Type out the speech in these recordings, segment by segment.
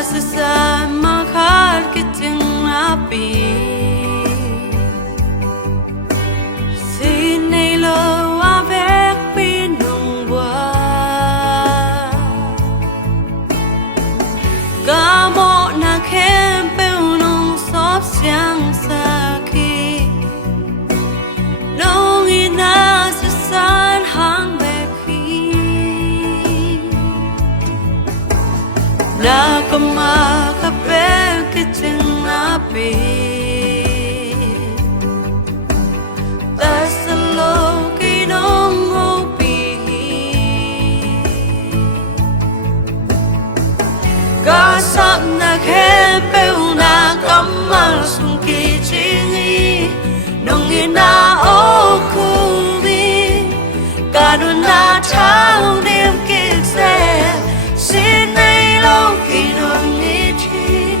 sa sa makal kiting napi sinay lo avec pinong bua gamo na khem peu nong sop siang sa khi nong ina sa san hang na kumakapel kiting napi tasalo kinong hopi kasap na kempel na kamal sung kichingi nong ina okubi kanun na chao nim kitse sinay long kinong ngiti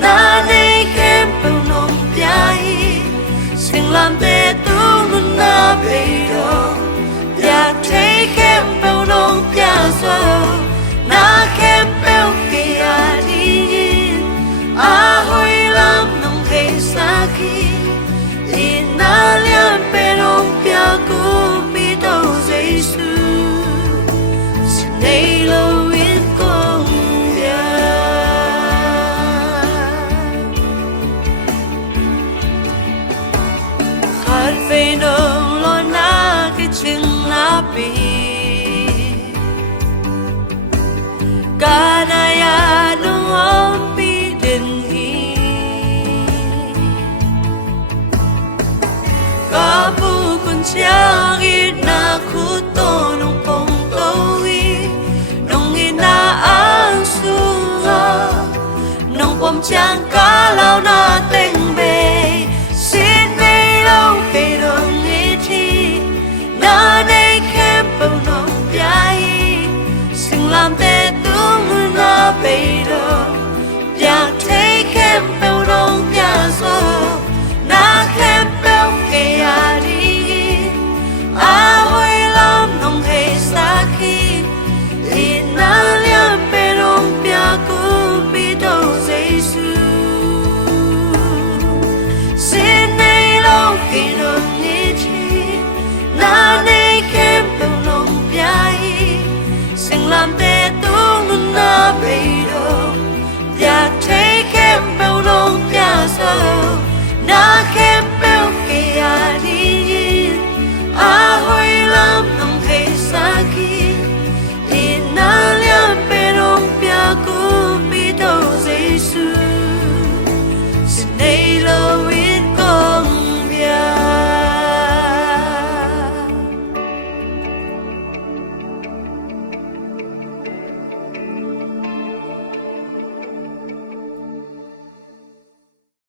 na nay kempel nong piai sing lam te tung na beiro yak te kempel nong piaso na kempel kia di ahoy lam nong hei saki ina lian pe nong pia ku pito jesu sinay lo phê nông lo na cái chừng napi kanaya nung ompi din hi kapu kun chiang it na kuto nung pong towi nung ina ang sunga nung pom chiang ka lao na teng be cây đồng nghĩ thi na đây khem bao nồng piai sinh làm tê tung na bay đồอยาก thấy khem bao nồng nhà gió na khem bao cây à đi à ôi làm nồng hay xa khi đi na liam bê nồng bia cứ bị đâu dây su xin nay lâu khi nồng na nay khem bao nồng piai sinh làm tê